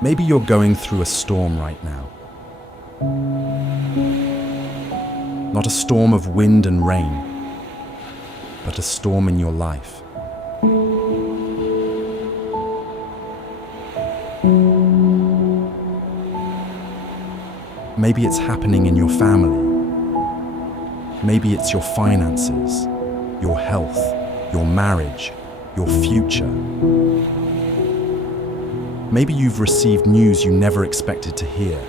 Maybe you're going through a storm right now. Not a storm of wind and rain, but a storm in your life. Maybe it's happening in your family. Maybe it's your finances, your health, your marriage, your future. Maybe you've received news you never expected to hear.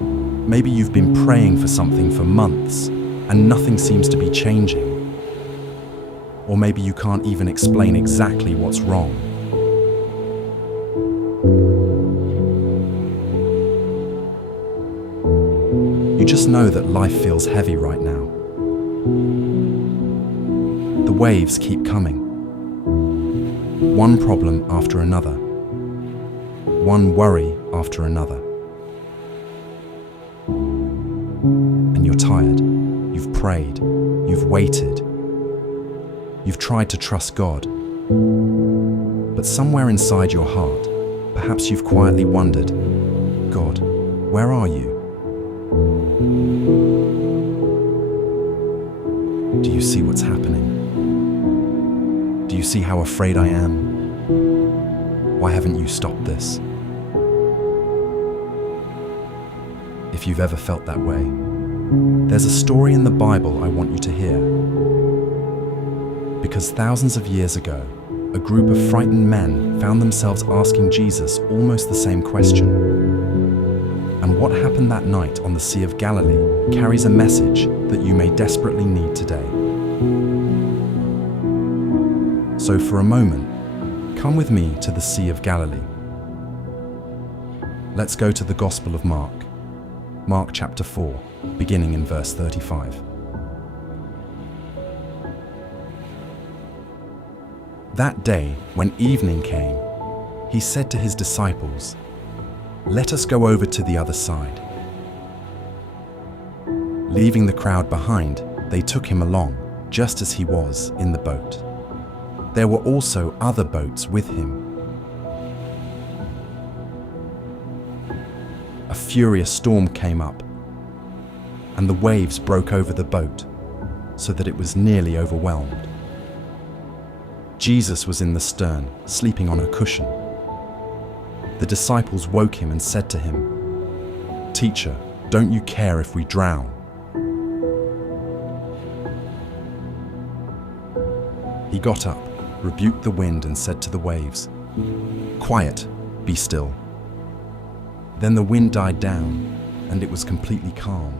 Maybe you've been praying for something for months and nothing seems to be changing. Or maybe you can't even explain exactly what's wrong. You just know that life feels heavy right now. The waves keep coming. One problem after another. One worry after another. And you're tired. You've prayed. You've waited. You've tried to trust God. But somewhere inside your heart, perhaps you've quietly wondered, God, where are you? Do you see what's happening? Do you see how afraid I am? Why haven't you stopped this? If you've ever felt that way, there's a story in the Bible I want you to hear. Because thousands of years ago, a group of frightened men found themselves asking Jesus almost the same question. And what happened that night on the Sea of Galilee carries a message that you may desperately need today. So for a moment, come with me to the Sea of Galilee. Let's go to the Gospel of Mark. Mark chapter 4, beginning in verse 35. That day, when evening came, he said to his disciples, "Let us go over to the other side." Leaving the crowd behind, they took him along, just as he was in the boat. There were also other boats with him. A furious storm came up, and the waves broke over the boat, so that it was nearly overwhelmed. Jesus was in the stern, sleeping on a cushion. The disciples woke him and said to him, "Teacher, don't you care if we drown?" He got up, rebuked the wind, and said to the waves, "Quiet, be still." Then the wind died down, and it was completely calm.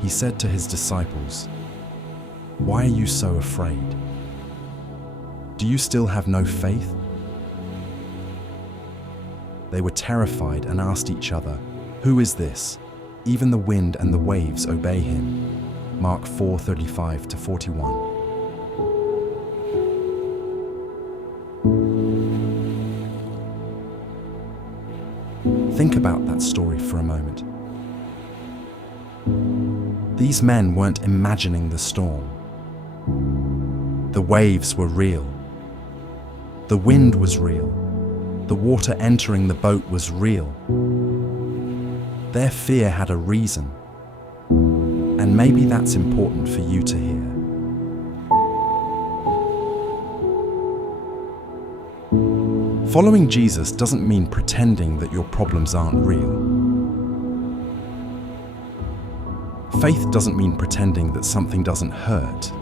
He said to his disciples, "Why are you so afraid? Do you still have no faith?" They were terrified and asked each other, "Who is this? Even the wind and the waves obey him." Mark 4:35-41. Think about that story for a moment. These men weren't imagining the storm. The waves were real. The wind was real. The water entering the boat was real. Their fear had a reason. And maybe that's important for you to hear. Following Jesus doesn't mean pretending that your problems aren't real. Faith doesn't mean pretending that something doesn't hurt.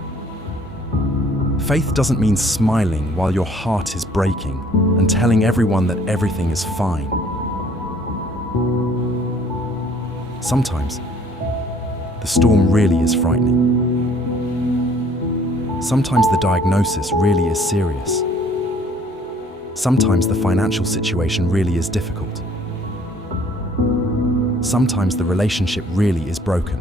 Faith doesn't mean smiling while your heart is breaking and telling everyone that everything is fine. Sometimes, the storm really is frightening. Sometimes the diagnosis really is serious. Sometimes the financial situation really is difficult. Sometimes the relationship really is broken.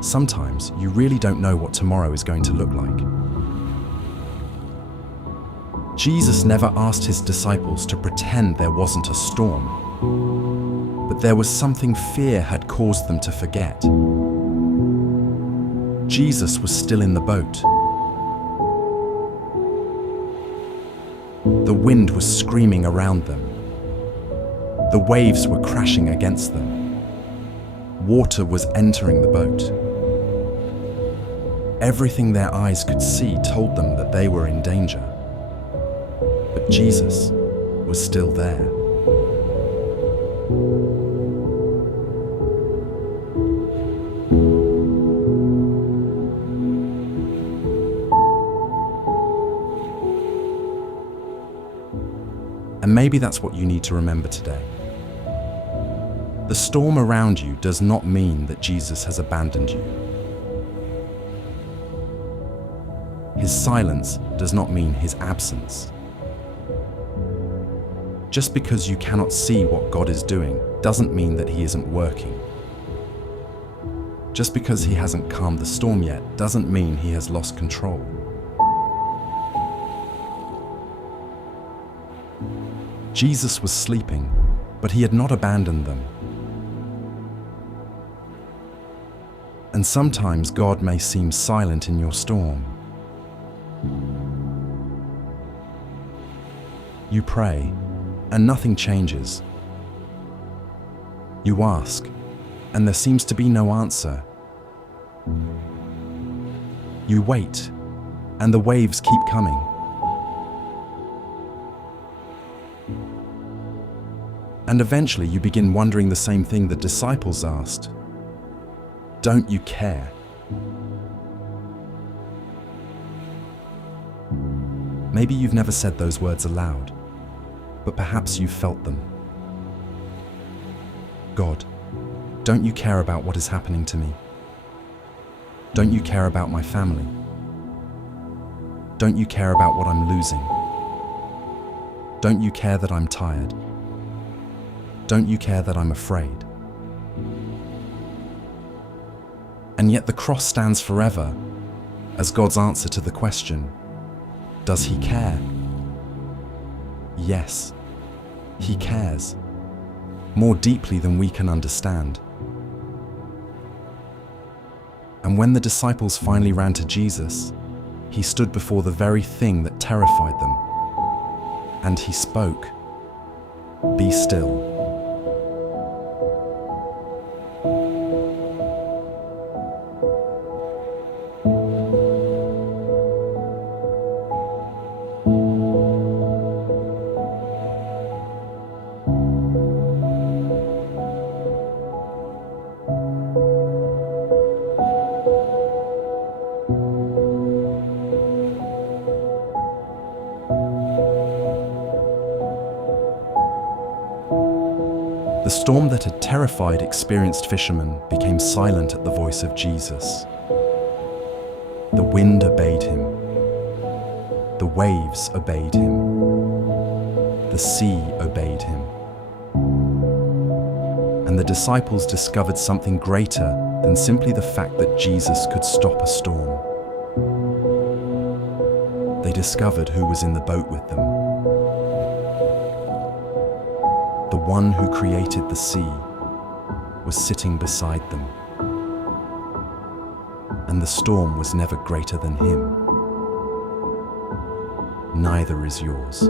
Sometimes you really don't know what tomorrow is going to look like. Jesus never asked his disciples to pretend there wasn't a storm, but there was something fear had caused them to forget. Jesus was still in the boat. The wind was screaming around them. The waves were crashing against them. Water was entering the boat. Everything their eyes could see told them that they were in danger. But Jesus was still there. And maybe that's what you need to remember today. The storm around you does not mean that Jesus has abandoned you. His silence does not mean his absence. Just because you cannot see what God is doing doesn't mean that he isn't working. Just because he hasn't calmed the storm yet doesn't mean he has lost control. Jesus was sleeping, but he had not abandoned them. And sometimes God may seem silent in your storm. You pray, and nothing changes. You ask, and there seems to be no answer. You wait, and the waves keep coming. And eventually you begin wondering the same thing the disciples asked. Don't you care? Maybe you've never said those words aloud, but perhaps you've felt them. God, don't you care about what is happening to me? Don't you care about my family? Don't you care about what I'm losing? Don't you care that I'm tired? Don't you care that I'm afraid? And yet the cross stands forever as God's answer to the question, does he care? Yes, he cares, more deeply than we can understand. And when the disciples finally ran to Jesus, he stood before the very thing that terrified them, and he spoke, "Be still." The storm that had terrified experienced fishermen became silent at the voice of Jesus. The wind obeyed him. The waves obeyed him. The sea obeyed him. And the disciples discovered something greater than simply the fact that Jesus could stop a storm. They discovered who was in the boat with them. The one who created the sea was sitting beside them. And the storm was never greater than him. Neither is yours.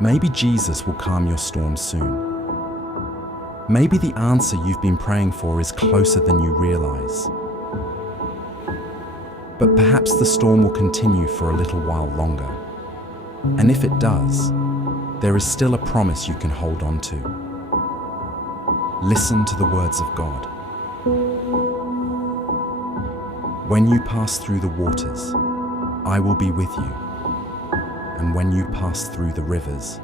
Maybe Jesus will calm your storm soon. Maybe the answer you've been praying for is closer than you realize. But perhaps the storm will continue for a little while longer. And if it does, there is still a promise you can hold on to. Listen to the words of God. When you pass through the waters, I will be with you. and when you pass through the rivers,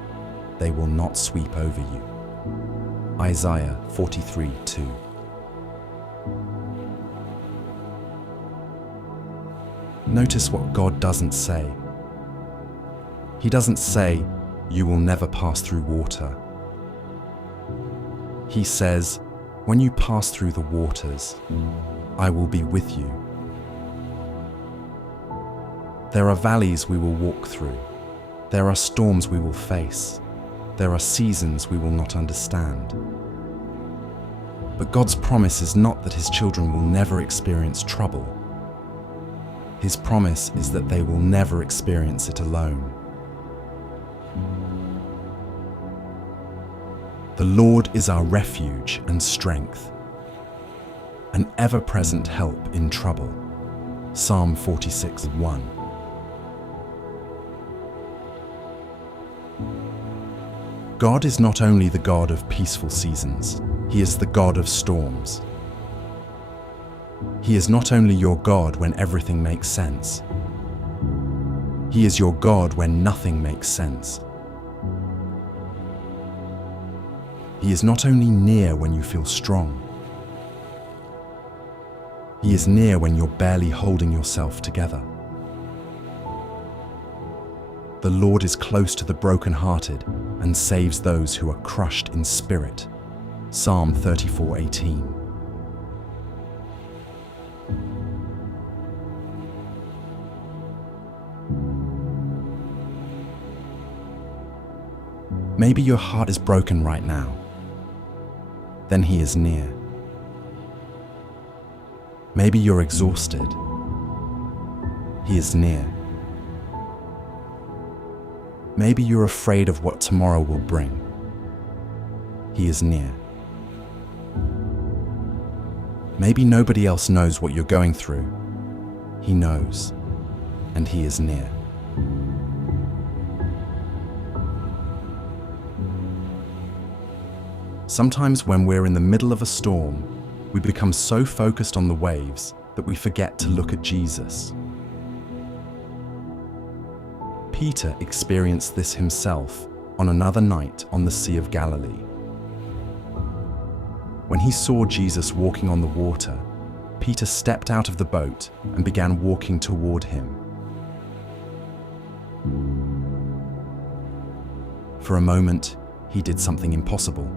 they will not sweep over you. Isaiah 43:2. Notice what God doesn't say. He doesn't say, "You will never pass through water." He says, "When you pass through the waters, I will be with you." There are valleys we will walk through. There are storms we will face. There are seasons we will not understand. But God's promise is not that His children will never experience trouble. His promise is that they will never experience it alone. The Lord is our refuge and strength, an ever-present help in trouble. Psalm 46:1. God is not only the God of peaceful seasons, He is the God of storms. He is not only your God when everything makes sense. He is your God when nothing makes sense. He is not only near when you feel strong. He is near when you're barely holding yourself together. The Lord is close to the brokenhearted and saves those who are crushed in spirit. Psalm 34:18. Maybe your heart is broken right now. Then He is near. Maybe you're exhausted. He is near. Maybe you're afraid of what tomorrow will bring. He is near. Maybe nobody else knows what you're going through. He knows, and He is near. Sometimes when we're in the middle of a storm, we become so focused on the waves that we forget to look at Jesus. Peter experienced this himself on another night on the Sea of Galilee. When he saw Jesus walking on the water, Peter stepped out of the boat and began walking toward Him. For a moment, he did something impossible.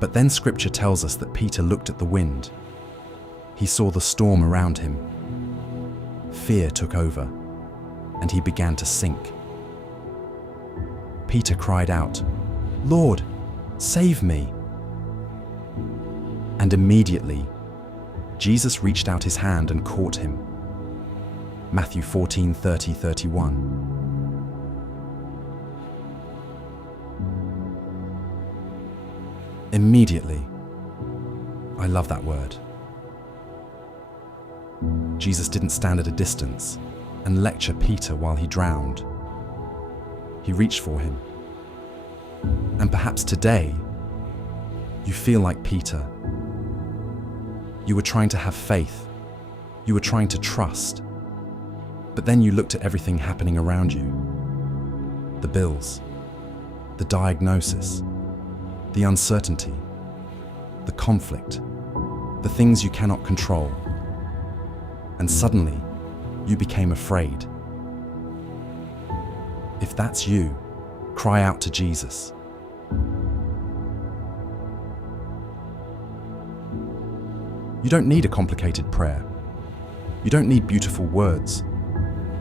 But then Scripture tells us that Peter looked at the wind. He saw the storm around him. Fear took over, and he began to sink. Peter cried out, "Lord, save me!" And immediately, Jesus reached out His hand and caught him. Matthew 14:30-31. Immediately. I love that word. Jesus didn't stand at a distance and lecture Peter while he drowned. He reached for him. And perhaps today, you feel like Peter. You were trying to have faith. You were trying to trust. But then you looked at everything happening around you. The bills, the diagnosis, the uncertainty, the conflict, the things you cannot control. And suddenly, you became afraid. If that's you, cry out to Jesus. You don't need a complicated prayer. You don't need beautiful words.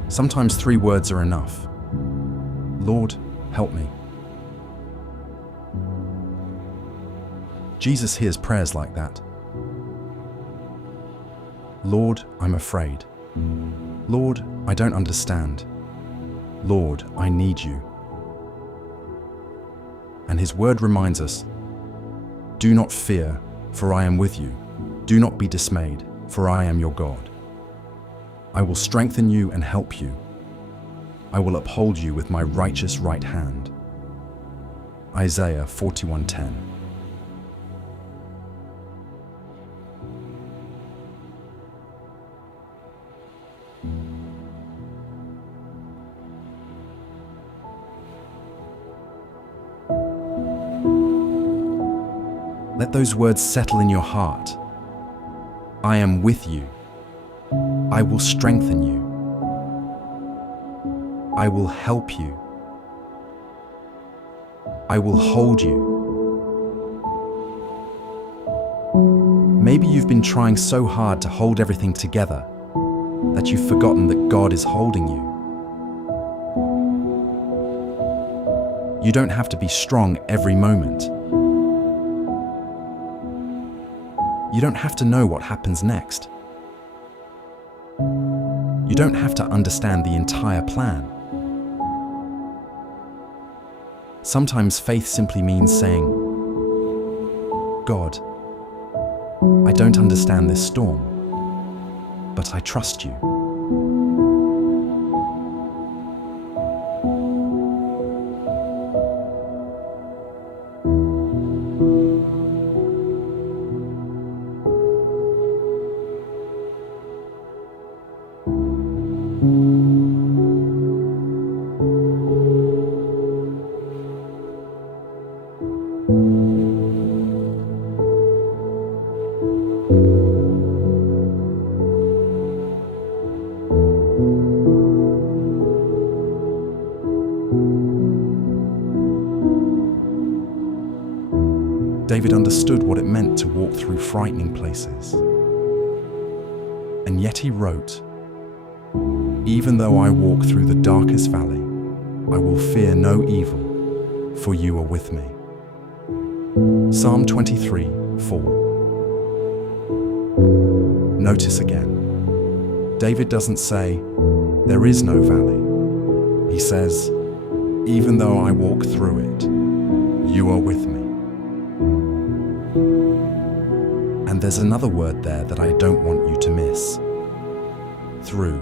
Sometimes 3 words are enough. Lord, help me. Jesus hears prayers like that. Lord, I'm afraid. Lord, I don't understand. Lord, I need you. And His word reminds us, do not fear, for I am with you. Do not be dismayed, for I am your God. I will strengthen you and help you. I will uphold you with my righteous right hand. Isaiah 41:10. those words settle in your heart. I am with you. I will strengthen you. I will help you. I will hold you. Maybe you've been trying so hard to hold everything together that you've forgotten that God is holding you. You don't have to be strong every moment. You don't have to know what happens next. You don't have to understand the entire plan. Sometimes faith simply means saying, God, I don't understand this storm, but I trust you. David understood what it meant to walk through frightening places. And yet he wrote, "Even though I walk through the darkest valley, I will fear no evil, for you are with me." Psalm 23:4. Notice again, David doesn't say, "There is no valley." He says, "Even though I walk through it, you are with me." And there's another word there that I don't want you to miss. Through.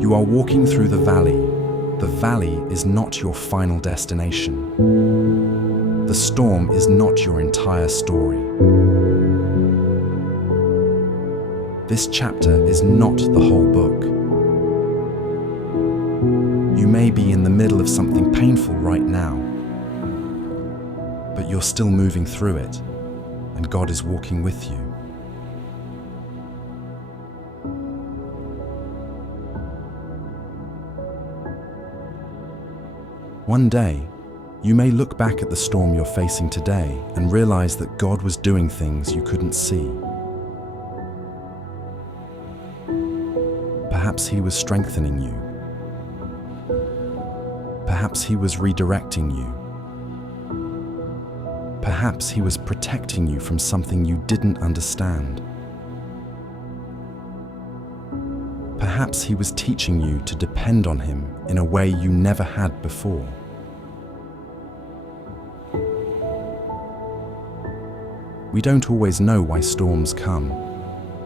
You are walking through the valley. The valley is not your final destination. The storm is not your entire story. This chapter is not the whole book. You may be in the middle of something painful right now, but you're still moving through it, and God is walking with you. One day, you may look back at the storm you're facing today and realize that God was doing things you couldn't see. Perhaps He was strengthening you. Perhaps He was redirecting you. Perhaps He was protecting you from something you didn't understand. Perhaps He was teaching you to depend on Him in a way you never had before. We don't always know why storms come,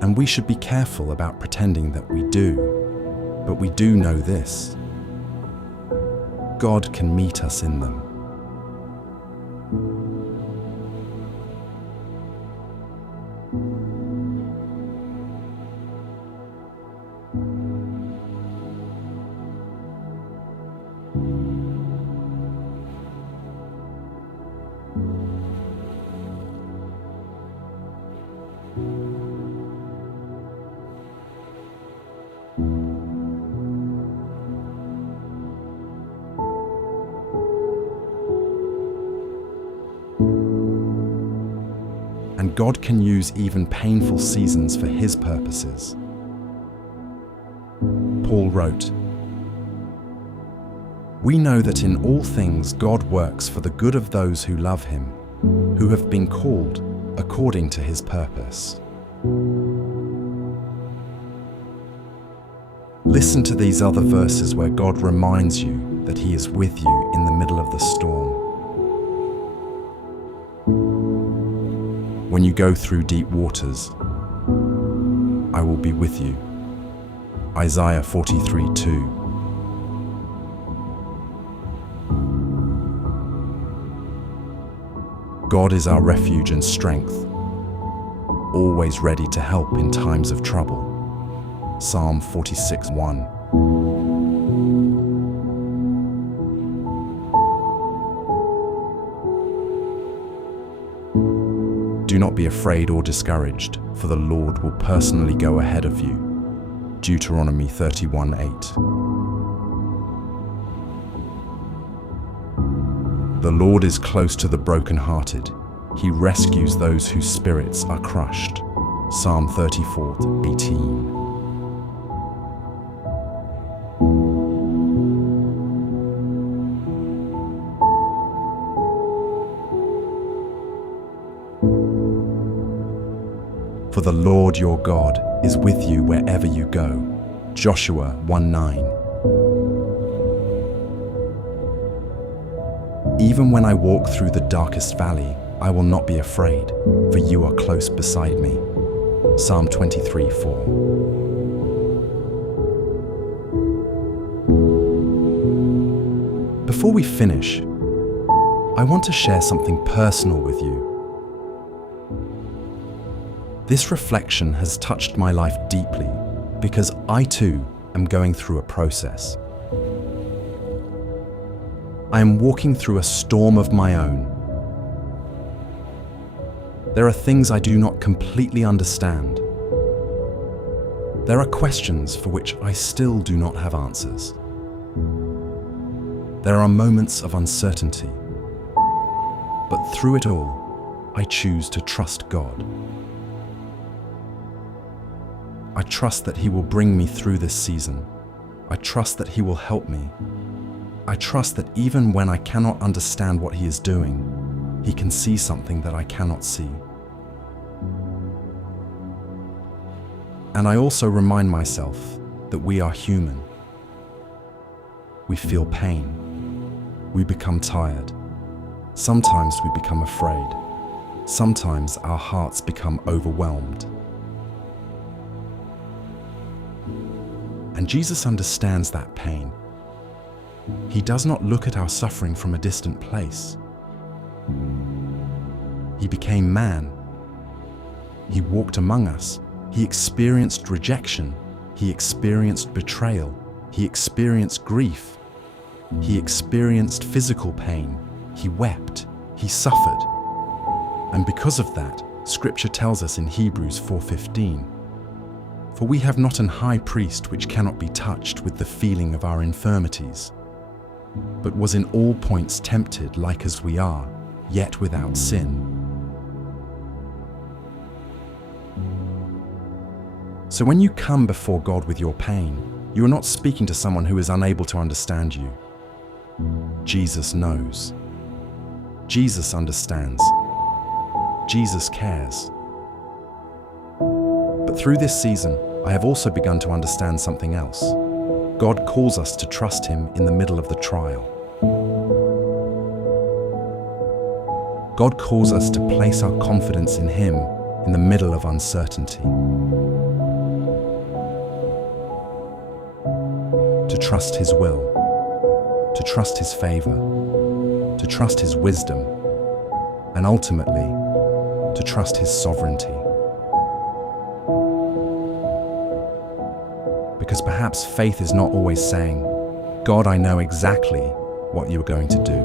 and we should be careful about pretending that we do. But we do know this: God can meet us in them. And God can use even painful seasons for His purposes. Paul wrote, "We know that in all things God works for the good of those who love Him, who have been called according to His purpose." Listen to these other verses where God reminds you that He is with you in the middle of the storm. When you go through deep waters, I will be with you. Isaiah 43:2. God is our refuge and strength, always ready to help in times of trouble. Psalm 46:1. not be afraid or discouraged, for the Lord will personally go ahead of you. Deuteronomy 31:8. The Lord is close to the brokenhearted. He rescues those whose spirits are crushed. Psalm 34:18. For the Lord your God is with you wherever you go. Joshua 1:9. Even when I walk through the darkest valley, I will not be afraid, for you are close beside me. Psalm 23:4. Before we finish, I want to share something personal with you. This reflection has touched my life deeply because I too am going through a process. I am walking through a storm of my own. There are things I do not completely understand. There are questions for which I still do not have answers. There are moments of uncertainty. But through it all, I choose to trust God. I trust that He will bring me through this season. I trust that He will help me. I trust that even when I cannot understand what He is doing, He can see something that I cannot see. And I also remind myself that we are human. We feel pain. We become tired. Sometimes we become afraid. Sometimes our hearts become overwhelmed. And Jesus understands that pain. He does not look at our suffering from a distant place. He became man. He walked among us. He experienced rejection. He experienced betrayal. He experienced grief. He experienced physical pain. He wept. He suffered. And because of that, Scripture tells us in Hebrews 4:15, "For we have not an high priest which cannot be touched with the feeling of our infirmities, but was in all points tempted like as we are, yet without sin." So when you come before God with your pain, you are not speaking to someone who is unable to understand you. Jesus knows. Jesus understands. Jesus cares. But through this season, I have also begun to understand something else. God calls us to trust Him in the middle of the trial. God calls us to place our confidence in Him in the middle of uncertainty. To trust His will, to trust His favor, to trust His wisdom, and ultimately, to trust His sovereignty. Because perhaps faith is not always saying, "God, I know exactly what you are going to do."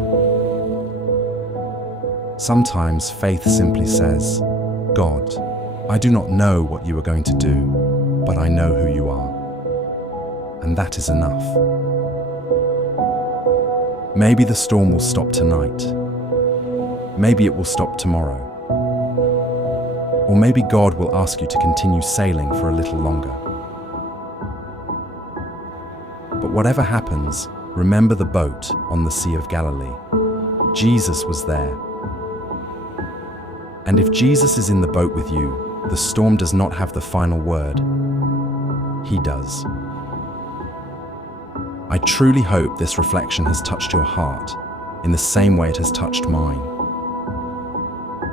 Sometimes faith simply says, "God, I do not know what you are going to do, but I know who you are." And that is enough. Maybe the storm will stop tonight. Maybe it will stop tomorrow. Or maybe God will ask you to continue sailing for a little longer. But whatever happens, remember the boat on the Sea of Galilee. Jesus was there. And if Jesus is in the boat with you, the storm does not have the final word. He does. I truly hope this reflection has touched your heart in the same way it has touched mine.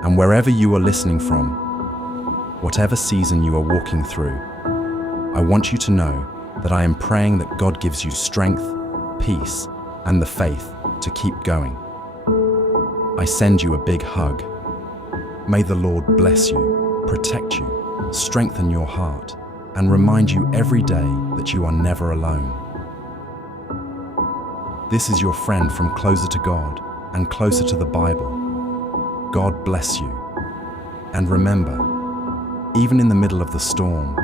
And wherever you are listening from, whatever season you are walking through, I want you to know that I am praying that God gives you strength, peace, and the faith to keep going. I send you a big hug. May the Lord bless you, protect you, strengthen your heart, and remind you every day that you are never alone. This is your friend from Closer to God and Closer to the Bible. God bless you, And remember, even in the middle of the storm,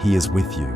He is with you.